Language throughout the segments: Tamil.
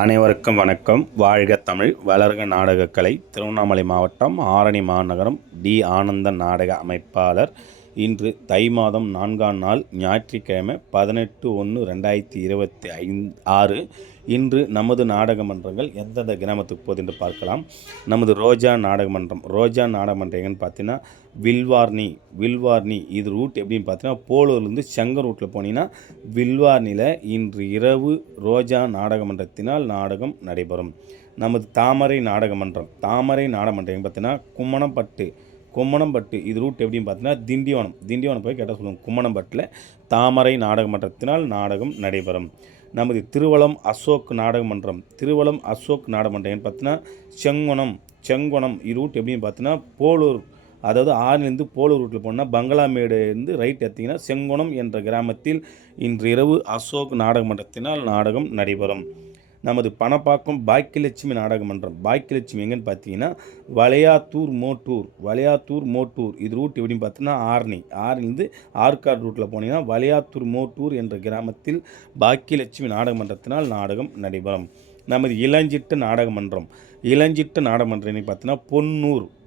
அனைவருக்கும் வணக்கம். வாழ்க தமிழ், வளர்க நாடகக்கலை. திருவண்ணாமலை மாவட்டம் ஆரணி மாநகரம் டி. ஆனந்தன் நாடக அமைப்பாளர். இன்று தை மாதம் 4ஆம் நாள் ஞாயிற்றுக்கிழமை 18/1/2026. இன்று நமது நாடக மன்றங்கள் எந்தெந்த கிராமத்துக்கு போகுது என்று பார்க்கலாம். நமது ரோஜா நாடகமன்றம் எங்கன்னு பார்த்தீங்கன்னா வில்வார்னி இது ரூட் எப்படின்னு பார்த்தீங்கன்னா போலூர்லேருந்து செங்கர் ரூட்டில் போனீங்கன்னா வில்வார்னியில் இன்று இரவு ரோஜா நாடகமன்றத்தினால் நாடகம் நடைபெறும். நமது தாமரை நாடகமன்றம் எங்கே பார்த்தீங்கன்னா கும்மணம்பட்டு இது ரூட் எப்படின்னு பார்த்தீங்கன்னா திண்டிவனம் போய் கேட்டால் சொல்லுவோம். கும்மணம்பட்டில் தாமரை நாடகமன்றத்தினால் நாடகம் நடைபெறும். நமது திருவலம் அசோக் நாடகமன்றம் எங்கன்னு பார்த்தீங்கன்னா செங்குணம் இது ரூட் எப்படின்னு பார்த்தீங்கன்னா போலூர், அதாவது ஆறிலிருந்து போலூர் ரூட்டில் போனால் பங்களாமேடுலேருந்து ரைட் எடுத்திங்கன்னா செங்குணம் என்ற கிராமத்தில் இன்று இரவு அசோக் நாடகமன்றத்தினால் நாடகம் நடைபெறும். நமது பணப்பாக்கம் பாக்கியலட்சுமி நாடகமன்றம் எங்கன்னு பார்த்தீங்கன்னா வளையாத்தூர் மோட்டூர் இது ரூட் எப்படின்னு பார்த்தீங்கன்னா ஆறிலிருந்து ஆற்காடு ரூட்டில் போனீங்கன்னா வளையாத்தூர் மோட்டூர் என்ற கிராமத்தில் பாக்கியலட்சுமி நாடகமன்றத்தினால் நாடகம் நடைபெறும். நமது இளஞ்சிட்டு நாடகமன்றம் என்னன்னு பார்த்தீங்கன்னா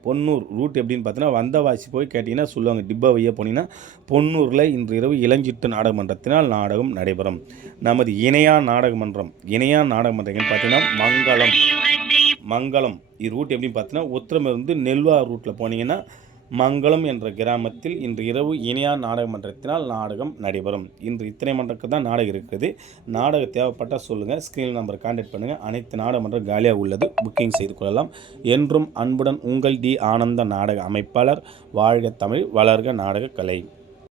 பொன்னூர் ரூட் எப்படின்னு பார்த்தீங்கன்னா வந்தவாசி போய் கேட்டிங்கன்னா சொல்லுவாங்க. டிப்பா வையா போனீங்கன்னா பொன்னூரில் இன்று இரவு இளஞ்சிட்டு நாடகமன்றத்தினால் நாடகம் நடைபெறும். நமது இணையான் நாடகமன்றம் எங்கன்னு பார்த்தீங்கன்னா மங்களம் இது ரூட் எப்படின்னு பார்த்தீங்கன்னா உத்திரமிருந்து நெல்வார் ரூட்டில் போனீங்கன்னா மங்களம் என்ற கிராமத்தில் இன்று இரவு இணையார் நாடகமன்றத்தினால் நாடகம் நடைபெறும். இன்று இத்தனை மன்றத்துக்கு தான் நாடகம் இருக்குது. நாடகம் தேவைப்பட்டால் சொல்லுங்கள், ஸ்க்ரீன் நம்பர் கான்டாக்ட் பண்ணுங்கள். அனைத்து நாடகமன்றம் காலியாக உள்ளது, புக்கிங் செய்து கொள்ளலாம். என்றும் அன்புடன் உங்கள் டி. ஆனந்த நாடக அமைப்பாளர். வாழ்க தமிழ், வளர்க நாடக கலை.